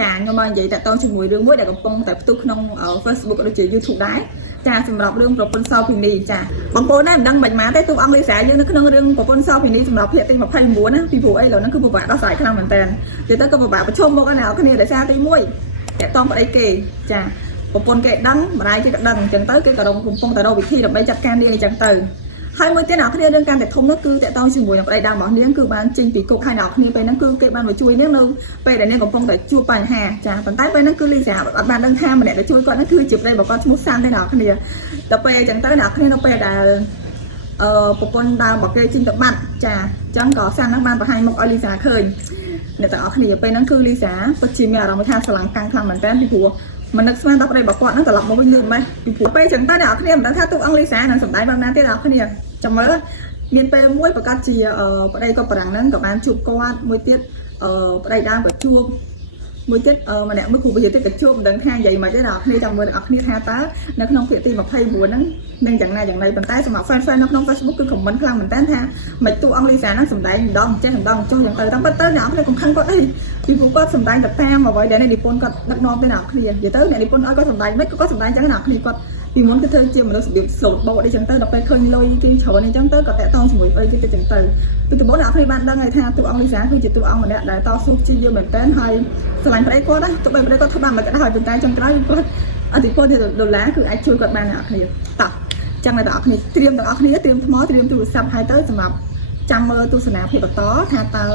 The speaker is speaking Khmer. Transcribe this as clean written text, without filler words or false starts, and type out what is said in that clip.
ចាខ្ញុំមកនិយាយតាក់ទងជាមួយរឿងមួយដែលកំពុងតែផ្ទុះក្នុង Facebook ដូចជា YouTube ដែរចាសម្រាប់រឿងប្រពន្ធសោភីនីចាបងប្អូនដែរមិនដឹងមិនម៉ាទេទូអង្គលីសាយើងនៅក្នុងរឿងប្រពន្ធសោភីនីសម្រាប់ភាគទី29ណាពីព្រោះអីឥឡូវហ្នឹងគឺពិបាកដោះស្រាយខ្លាំងមែនតើទៅក៏ពិបាកប្រឈមមុខណាគ្នាដោយសារទី1តាក់ទងប្តីគេចាប្រពន្ធគេដឹងម្ដាយគេក៏ដឹងអញ្ចឹងទៅគេក៏កំពុងតែរកវិធីដើម្បីចាត់ការនាងអញ្ចឹងទៅហើយមួយទៀតអ្នកគ្នារឿងកាន់តែធំនោះគឺតាក់ទងជាមួយនឹងប្តីដើមរបស់នាងគឺបានចេញពីគុកហើយអ្នកគ្នាពេលហ្នឹងគឺគេបានមកជួយនាងនៅពេលដែលនាងកំពុងតែជួបបញ្ហាចាប៉ុន្តែពេលហ្នឹងគឺលីសាអត់បានដឹងថាម្នាក់ដែលជួយគាត់ហ្នឹងគឺជាប្តីរបស់គាត់ឈ្មោះសាន់ទេអ្នកគ្នាដល់ពេលអញ្ចឹងទៅអ្នកគ្នានៅពេលដែលប្រពន្ធដើមរបស់គេចេញទៅបាត់ចាអញ្ចឹងក៏សាន់ហ្នឹងបានបង្ហាញមកឲ្យលីសាឃើញអ្នកទាំងអស់គ្នាពេលហ្នឹងគឺលីសាពិតជាមានអារម្មណ៍ថាស្រឡាញ់កាំងខ្លាំងមែនតើពីព្រោះមិននឹកស្មានដល់ប្តីរបស់គាត់ហ្នឹងត្រឡប់មកវិញលឿនម៉េចពីព្រោះពេលចឹងតើអ្នកនរគ្នាមិនដឹងថាទូអង្គលីសានឹងសម្ដែងបែបណាទេអ្នកនរគ្នាចាំមើលមានពេលមួយប្រកាសជាប្តីគាត់ប្រាំងហ្នឹងក៏បានជួបគាត់មួយទៀតប្តីដើមក៏ជួបមួយទៀតម្នាក់មួយគ្រូវិទ្យាទៀតក៏ជួបមិនដឹងថានិយាយមិនទេអ្នកនរគ្នាចាំមើលអ្នកនរគ្នាថាតើនៅក្នុងភាគទី29ហ្នឹងនឹងយ៉ាងណាយ៉ាងណីប៉ុន្តែសម្រាប់ fan នៅក្នុង Facebook គឺ comment ខ្លាំងមែនតើថាមិនទូអង្គលីសាហ្នឹងសម្ដែងម្ដងចេះម្ដងចុះយ៉ាងទៅតាមពិតទៅអ្នកនរគ្នាកំខឹងគាត់អីពីព្រោះគាត់សម្ដែងតែតាមអ្វីដែលអ្នកនិពន្ធគាត់ដឹកនាំទៅអ្នកនរគ្នានិយាយទៅអ្នកនិពន្ធឲ្យគាត់សម្ដែងមិនគាត់សម្ដែងចឹងអ្នកនរគ្នាគាត់ពីមុនគឺធ្វើជាមនុស្សរបៀបស្លូតបោកអីចឹងទៅដល់ពេលឃើញលុយគេច្រើនអីចឹងទៅក៏តាក់ទងជាមួយអីគេទៅចឹងទៅពីដំបូងអ្នកនរគ្នាបានដឹងហើយថាទូអង្គលីសាគឺជាទូអង្គម្នាក់ដែលតស៊ូព្យាយាមមែនតើហើយស្រឡាញ់ប្តីគាត់ណាទោះបីប្តីគាត់ធ្វើបានមិនក៏ដោយប៉ុន្តែចុងក្រោយគាត់អធិពលដុល្លារគឺអាចជួយគាត់បានអ្នកនរគ្នាតោះចឹងតែអ្នកនរគ្នាត្រៀមទាំងអស់គ្នាត្រៀមថ្មត្រៀមទូរស័ព្ទឲ្យទៅសម្រាប់ចាំមើលទស្សនាភាពបន្តថាតើ